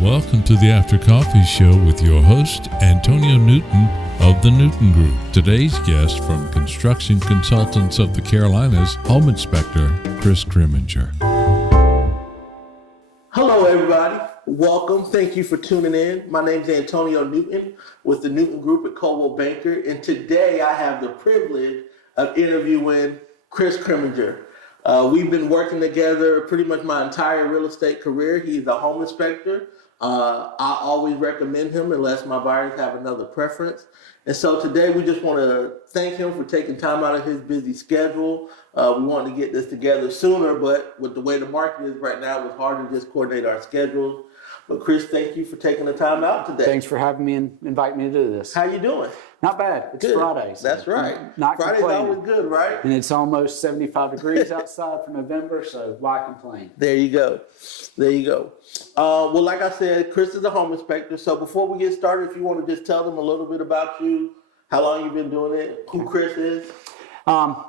Welcome to the After Coffee Show with your host, Antonio Newton of the Newton Group. Today's guest from Construction Consultants of the Carolinas, Home Inspector Chris Crimminger. Hello, everybody. Welcome. Thank you for tuning in. My name is Antonio Newton with the Newton Group at Coldwell Banker, and today I have the privilege of interviewing Chris Crimminger. We've been working together pretty much my entire real estate career. He's a home inspector. I always recommend him unless my buyers have another preference. And so today we just want to thank him for taking time out of his busy schedule. We wanted to get this together sooner, but with the way the market is right now, it was hard to just coordinate our schedules. But Chris, thank you for taking the time out today. Thanks for having me and inviting me to do this. How you doing? Not bad. It's good. Friday. So that's right. Not Friday's complaining. always good, right? And it's almost 75 degrees outside for November, so why complain? There you go. There you go. Well, like I said, Chris is a home inspector. So before we get started, if you want to just tell them a little bit about you, how long you've been doing it, who Chris is.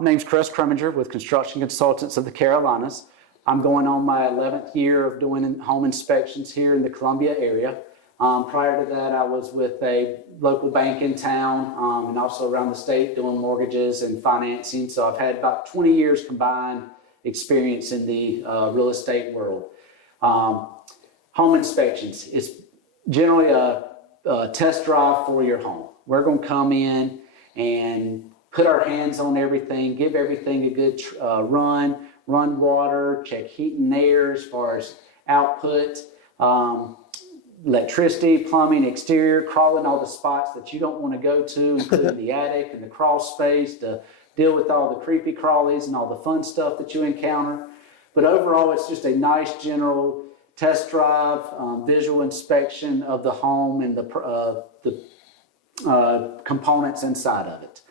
Name's Chris Crimminger with Construction Consultants of the Carolinas. I'm going on my 11th year of doing home inspections here in the Columbia area. Prior to that, I was with a local bank in town and also around the state doing mortgages and financing. So I've had about 20 years combined experience in the real estate world. Home inspections, it's generally a test drive for your home. We're going to come in and put our hands on everything, give everything a good run water, check heat and air as far as output, electricity, plumbing, exterior, crawling all the spots that you don't want to go to, including the attic and the crawl space, to deal with all the creepy crawlies and all the fun stuff that you encounter. But overall, it's just a nice general test drive, visual inspection of the home and the components inside of it.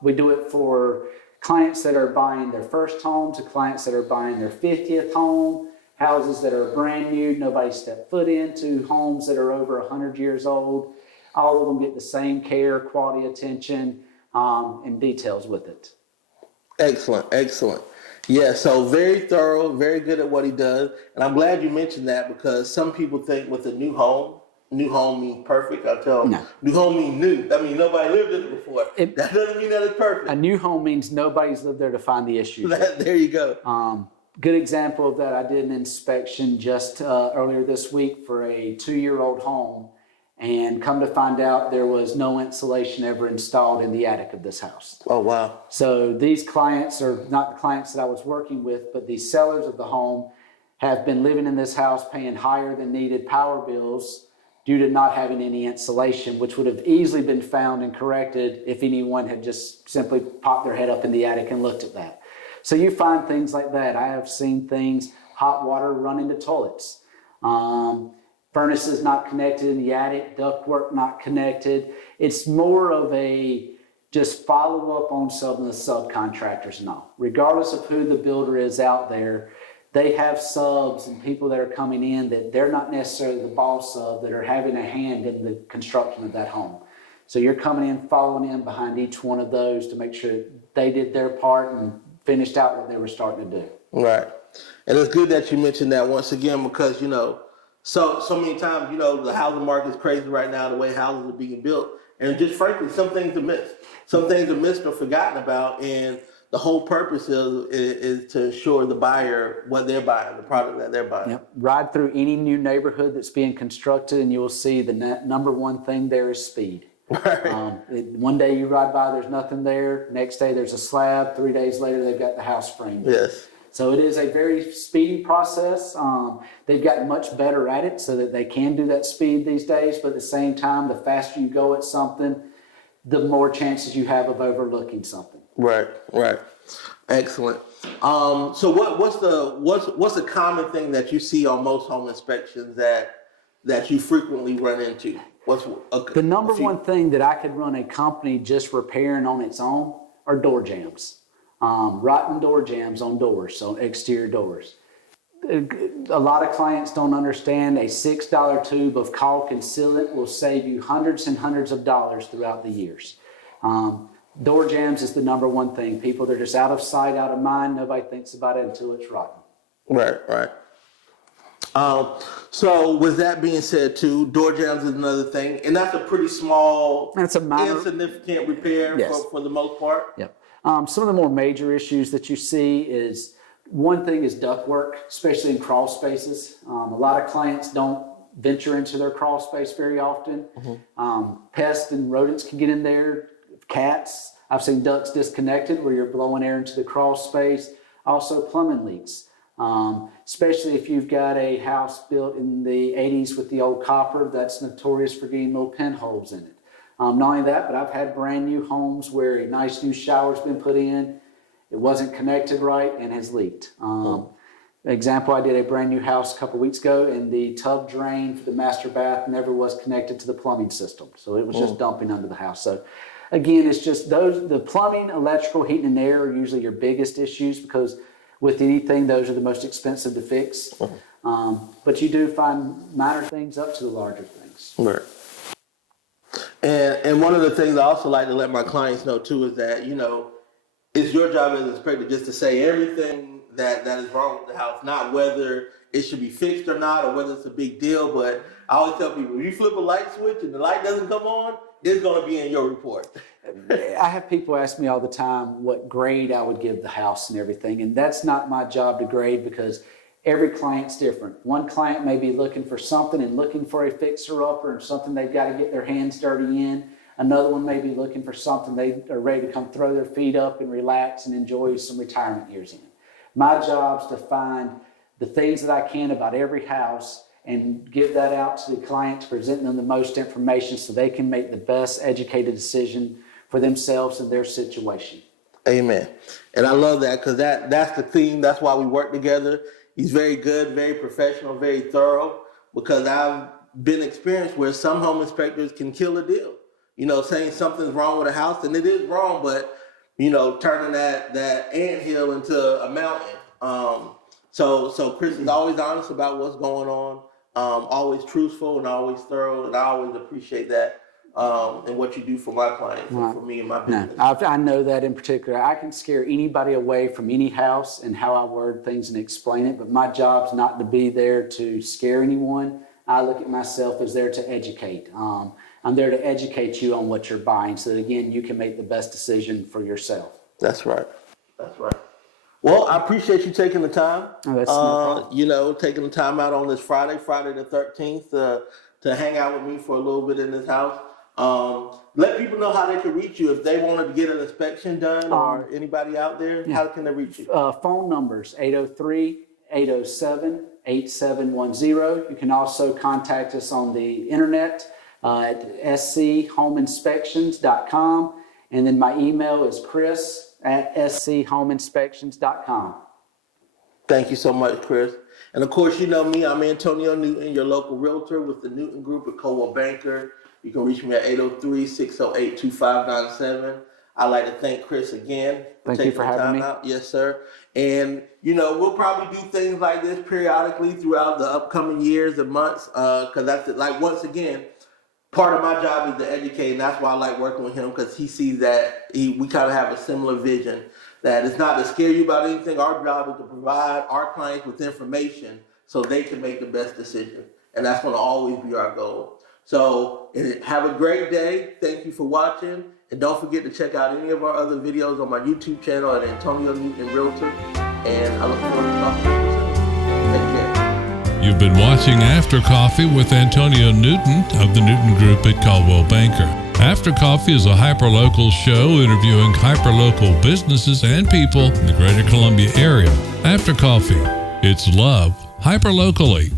We do it for clients that are buying their first home to clients that are buying their 50th home, houses that are brand new, nobody stepped foot into, homes that are over 100 years old. All of them get the same care, quality attention, and details with it. Excellent, excellent. Yeah, so very thorough, very good at what he does. And I'm glad you mentioned that because some people think with a new home means perfect. I tell them, no. New home means new. I mean, nobody lived in it before. That doesn't mean that it's perfect. A new home means nobody's lived there to find the issues. There you go. Good example of that, I did an inspection just earlier this week for a 2-year-old home, and come to find out there was no insulation ever installed in the attic of this house. Oh, wow. So these clients are not the clients that I was working with, but the sellers of the home have been living in this house paying higher than needed power bills due to not having any insulation, which would have easily been found and corrected if anyone had just simply popped their head up in the attic and looked at that. So you find things like that. I have seen things, hot water running to toilets, furnaces not connected in the attic, ductwork not connected. It's more of a just follow up on some of the subcontractors now. Regardless of who the builder is out there, they have subs and people that are coming in that they're not necessarily the boss of, that are having a hand in the construction of that home. So you're coming in, following in behind each one of those to make sure they did their part and finished out what they were starting to do. Right. And it's good that you mentioned that once again because, so many times, the housing market is crazy right now, the way houses are being built. And just frankly, some things are missed. Some things are missed or forgotten about. And the whole purpose is to assure the buyer what they're buying, the product that they're buying. Yep. Ride through any new neighborhood that's being constructed and you'll see the number one thing there is speed. Right. One day you ride by, there's nothing there. Next day there's a slab. 3 days later they've got the house framed. Yes. So it is a very speedy process. They've gotten much better at it so that they can do that speed these days. But at the same time, the faster you go at something, the more chances you have of overlooking something. Right. Excellent. So what's the common thing that you see on most home inspections that you frequently run into? The number one thing that I could run a company just repairing on its own are door jams. Rotten door jams on doors, so exterior doors. A lot of clients don't understand a $6 tube of caulk and sealant will save you hundreds and hundreds of dollars throughout the years. Door jams is the number one thing. People, they're just out of sight, out of mind. Nobody thinks about it until it's rotten. Right. So with that being said, too, door jams is another thing, and that's a pretty small, That's a minor, insignificant repair Yes. for the most part. Yep. Some of the more major issues that you see is, one thing is ductwork, especially in crawl spaces. A lot of clients don't venture into their crawl space very often. Pests and rodents can get in there. Cats. I've seen ducts disconnected where you're blowing air into the crawl space. Also plumbing leaks. Especially if you've got a house built in the 80s with the old copper, that's notorious for getting little pinholes in it. Not only that, but I've had brand new homes where a nice new shower's been put in, it wasn't connected right and has leaked. Example, I did a brand new house a couple weeks ago, and the tub drain for the master bath never was connected to the plumbing system. So it was just dumping under the house. So again, it's just the plumbing, electrical, heating and air are usually your biggest issues, because with anything, those are the most expensive to fix. But you do find minor things up to the larger things. Right. And one of the things I also like to let my clients know too is that, it's your job as an inspector just to say everything that is wrong with the house, not whether it should be fixed or not, or whether it's a big deal. But I always tell people, if you flip a light switch and the light doesn't come on, it's going to be in your report. I have people ask me all the time what grade I would give the house and everything, and that's not my job to grade, because every client's different. One client may be looking for something and looking for a fixer-upper and something they've got to get their hands dirty in. Another one may be looking for something they are ready to come throw their feet up and relax and enjoy some retirement years in. My job's to find the things that I can about every house and give that out to the client to present them the most information so they can make the best educated decision for themselves and their situation. Amen. And I love that, because that's the theme. That's why we work together. He's very good, very professional, very thorough, because I've been experienced where some home inspectors can kill a deal. Saying something's wrong with a house, and it is wrong, but, turning that anthill into a mountain. So Chris is always honest about what's going on, always truthful and always thorough, and I always appreciate that. And what you do for my clients and for me and my business. I know that in particular. I can scare anybody away from any house and how I word things and explain it, but my job's not to be there to scare anyone. I look at myself as there to educate. I'm there to educate you on what you're buying so that, again, you can make the best decision for yourself. That's right. Well, I appreciate you taking the time. Oh, that's no problem. Taking the time out on this Friday the 13th, to hang out with me for a little bit in this house. Let people know how they can reach you if they wanted to get an inspection done, or anybody out there. How can they reach you? Phone numbers 803-807-8710. You can also contact us on the internet at schomeinspections.com, and then my email is chris@schomeinspections.com. Thank you so much, Chris. And of course, you know me, I'm Antonio Newton, your local realtor with the Newton Group at Coldwell Banker. You can reach me at 803-608-2597. I'd like to thank Chris again for taking the time out. Yes, sir. And, we'll probably do things like this periodically throughout the upcoming years and months, because that's it. Like, once again, part of my job is to educate, and that's why I like working with him, because he sees that we kind of have a similar vision, that it's not to scare you about anything. Our job is to provide our clients with information so they can make the best decision, and that's going to always be our goal. So have a great day. Thank you for watching, and don't forget to check out any of our other videos on my YouTube channel at Antonio Newton Realtor, and I look forward to talking to you soon. Take care. You've been watching After Coffee with Antonio Newton of the Newton Group at Coldwell Banker. After Coffee is a hyperlocal show interviewing hyperlocal businesses and people in the greater Columbia area. After Coffee, it's love hyperlocally.